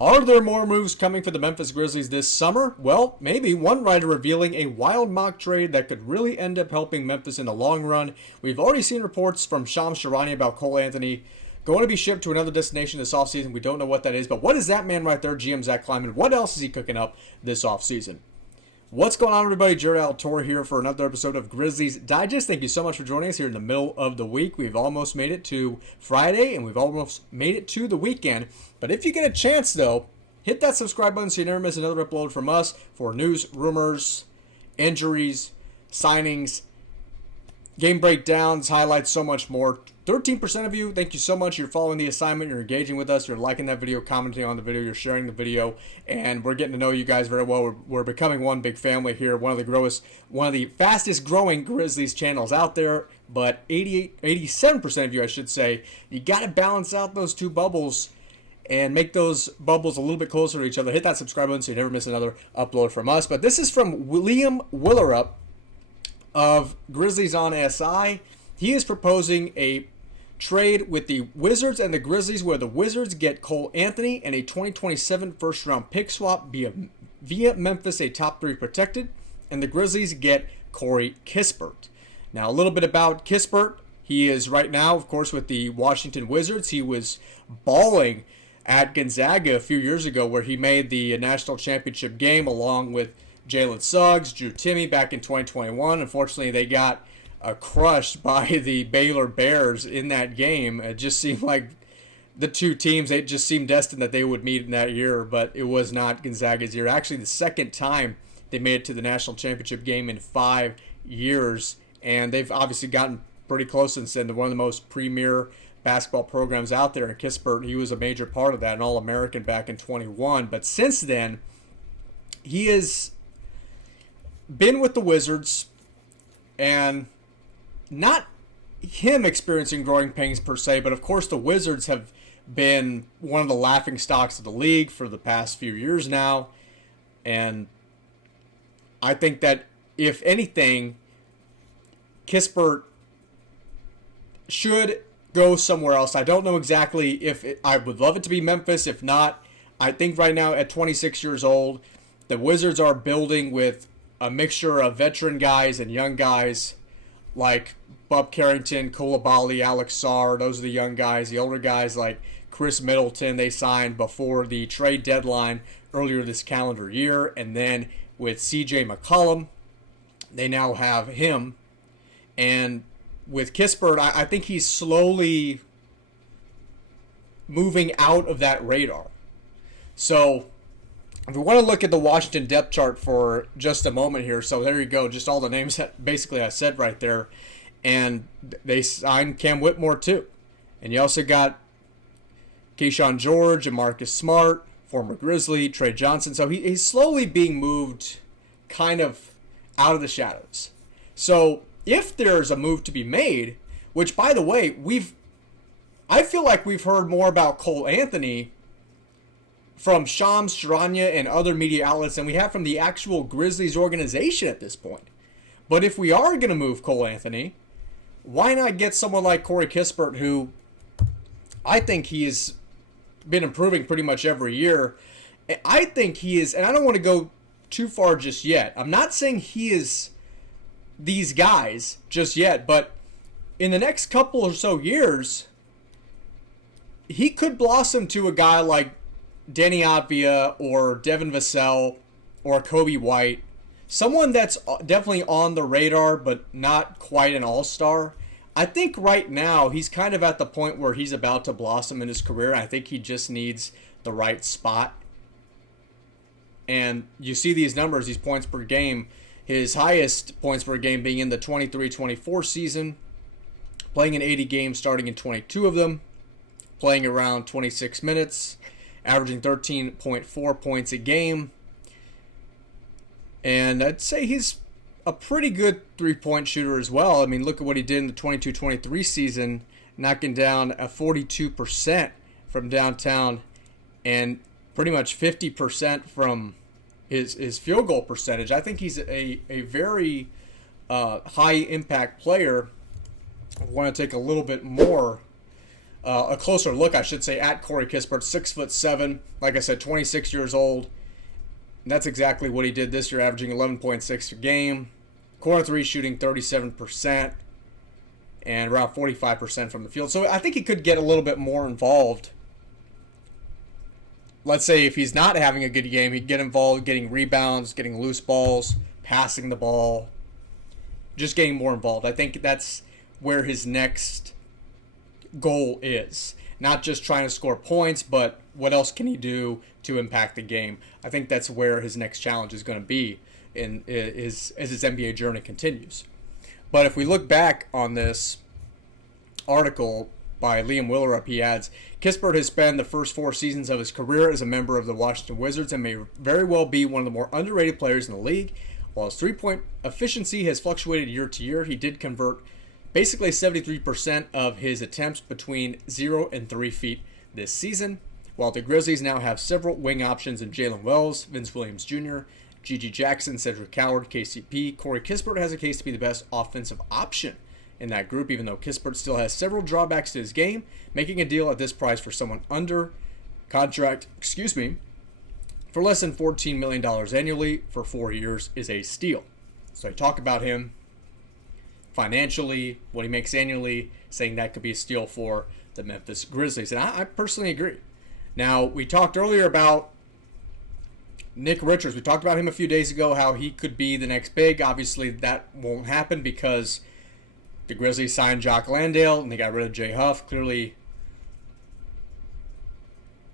Are there more moves coming for the Memphis Grizzlies this summer? Well, maybe. One writer revealing a wild mock trade that could really end up helping Memphis in the long run. We've already seen reports from Shams Charania about Cole Anthony going to be shipped to another destination this offseason. We don't know what that is, but what is that man right there, GM Zach Kleiman? What else is he cooking up this offseason? What's going on, everybody? Jared Altor here for another episode of Grizzlies Digest. Thank you so much for joining us here in the middle of the week. We've almost made it to Friday, and we've almost made it to the weekend. But if you get a chance, though, hit that subscribe button so you never miss another upload from us for news, rumors, injuries, signings, game breakdowns, highlights, so much more. 13% of you, thank you so much. You're following the assignment. You're engaging with us. You're liking that video, commenting on the video. You're sharing the video. And we're getting to know you guys very well. We're becoming one big family here. One of the fastest growing Grizzlies channels out there. But 87% of you, I should say, you got to balance out those two bubbles and make those bubbles a little bit closer to each other. Hit that subscribe button so you never miss another upload from us. But this is from Liam Willerup of Grizzlies on SI. He is proposing a trade with the Wizards and the Grizzlies where the Wizards get Cole Anthony and a 2027 first-round pick swap via Memphis, a top 3 protected, and the Grizzlies get Corey Kispert. Now, a little bit about Kispert. He is right now, of course, with the Washington Wizards. He was balling at Gonzaga a few years ago where he made the national championship game along with Jalen Suggs, Drew Timme back in 2021. Unfortunately, they got crushed by the Baylor Bears in that game. It just seemed like the two teams, it just seemed destined that they would meet in that year, but it was not Gonzaga's year. Actually, the second time they made it to the national championship game in 5 years, and they've obviously gotten pretty close since then. They're one of the most premier basketball programs out there, and Kispert, he was a major part of that, an All-American back in 21. But since then, he has been with the Wizards, and not him experiencing growing pains per se, but of course the Wizards have been one of the laughing stocks of the league for the past few years now. And I think that if anything, Kispert should go somewhere else. I don't know exactly if I would love it to be Memphis. If not, I think right now at 26 years old, the Wizards are building with a mixture of veteran guys and young guys like Bub Carrington, Coulibaly, Alex Sarr. Those are the young guys. The older guys like Chris Middleton, they signed before the trade deadline earlier this calendar year. And then with CJ McCollum, they now have him. And with Kispert, I think he's slowly moving out of that radar. So if we want to look at the Washington depth chart for just a moment here, so there you go, just all the names that basically I said right there. And they signed Cam Whitmore too. And you also got Keyshawn George and Marcus Smart, former Grizzly, Trey Johnson. So he's slowly being moved kind of out of the shadows. So if there's a move to be made, which by the way, I feel like we've heard more about Cole Anthony from Shams Charania and other media outlets than we have from the actual Grizzlies organization at this point. But if we are going to move Cole Anthony, why not get someone like Corey Kispert, who I think he has been improving pretty much every year. I think he is, and I don't want to go too far just yet. I'm not saying he is these guys just yet, but in the next couple or so years, he could blossom to a guy like Danny Avdia or Devin Vassell or Kobe White. Someone that's definitely on the radar, but not quite an all-star. I think right now he's kind of at the point where he's about to blossom in his career. I think he just needs the right spot. And you see these numbers, these points per game. His highest points per game being in the 23-24 season. Playing in 80 games, starting in 22 of them. Playing around 26 minutes. Averaging 13.4 points a game. And I'd say he's a pretty good three-point shooter as well. I mean, look at what he did in the 22-23 season, knocking down a 42% from downtown and pretty much 50% from his field goal percentage. I think he's a very high-impact player. I want to take a little bit more a closer look, I should say, at Corey Kispert, 6'7", like I said, 26 years old. And that's exactly what he did this year, averaging 11.6 a game. Corner three shooting 37% and around 45% from the field. So I think he could get a little bit more involved. Let's say if he's not having a good game, he'd get involved getting rebounds, getting loose balls, passing the ball, just getting more involved. I think that's where his next goal is. Not just trying to score points, but what else can he do to impact the game? I think that's where his next challenge is going to be as his NBA journey continues. But if we look back on this article by Liam Willerup, he adds, Kispert has spent the first 4 seasons of his career as a member of the Washington Wizards and may very well be one of the more underrated players in the league. While his three-point efficiency has fluctuated year to year, he did convert basically 73% of his attempts between 0 and 3 feet this season. While the Grizzlies now have several wing options in Jalen Wells, Vince Williams Jr., Gigi Jackson, Cedric Howard, KCP, Corey Kispert has a case to be the best offensive option in that group, even though Kispert still has several drawbacks to his game. Making a deal at this price for someone under contract, for less than $14 million annually for 4 years is a steal. So I talk about him financially, what he makes annually, saying that could be a steal for the Memphis Grizzlies. And I personally agree. Now, we talked earlier about Nick Richards. We talked about him a few days ago, how he could be the next big. Obviously, that won't happen because the Grizzlies signed Jock Landale and they got rid of Jay Huff, clearly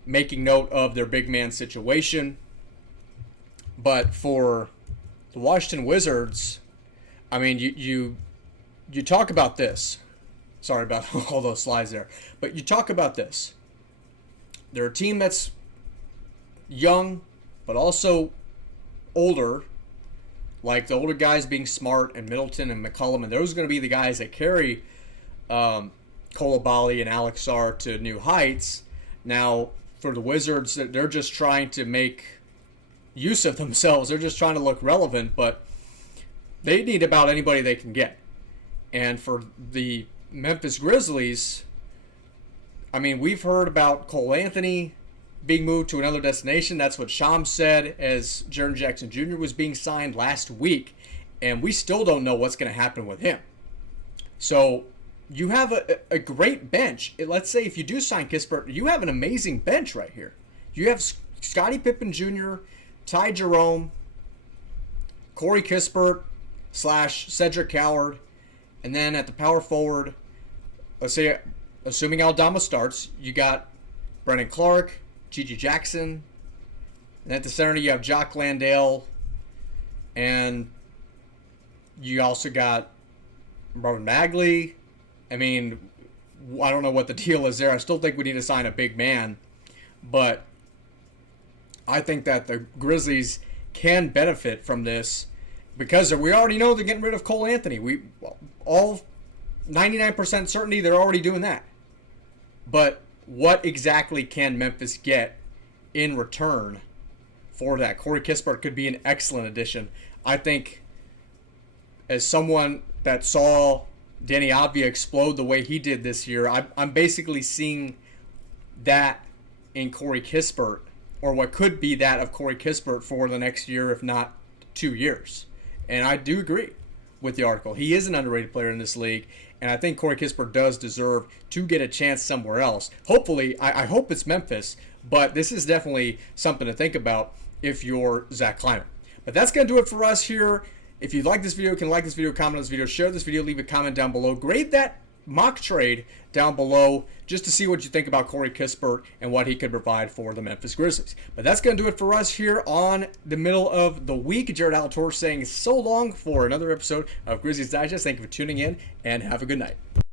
making note of their big man situation. But for the Washington Wizards, I mean, you talk about this. Sorry about all those slides there. But you talk about this. They're a team that's young, but also older, like the older guys being Smart and Middleton and McCollum, and those are going to be the guys that carry Coulibaly and Alex Sarr to new heights. Now, for the Wizards, they're just trying to make use of themselves. They're just trying to look relevant, but they need about anybody they can get. And for the Memphis Grizzlies, I mean, we've heard about Cole Anthony being moved to another destination. That's what Shams said as Jaren Jackson Jr. was being signed last week. And we still don't know what's going to happen with him. So you have a great bench. Let's say if you do sign Kispert, you have an amazing bench right here. You have Scottie Pippen Jr., Ty Jerome, Corey Kispert / Cedric Howard. And then at the power forward, let's say, assuming Aldama starts, you got Brendan Clark, Gigi Jackson, and at the center you have Jock Landale, and you also got Marvin Bagley. I mean, I don't know what the deal is there. I still think we need to sign a big man, but I think that the Grizzlies can benefit from this because we already know they're getting rid of Cole Anthony. All 99% certainty they're already doing that. But what exactly can Memphis get in return for that? Corey Kispert could be an excellent addition. I think as someone that saw Danny Avdija explode the way he did this year, I'm basically seeing that in Corey Kispert, or what could be that of Corey Kispert for the next year, if not 2 years. And I do agree with the article. He is an underrated player in this league, and I think Corey Kispert does deserve to get a chance somewhere else. Hopefully, I hope it's Memphis, but this is definitely something to think about if you're Zach Kleiman. But that's going to do it for us here. If you like this video, you can like this video, comment on this video, share this video, leave a comment down below. Grade that mock trade down below just to see what you think about Corey Kispert and what he could provide for the Memphis Grizzlies. But that's going to do it for us here on the middle of the week. Jared Alatorre saying so long for another episode of Grizzlies Digest. Thank you for tuning in and have a good night.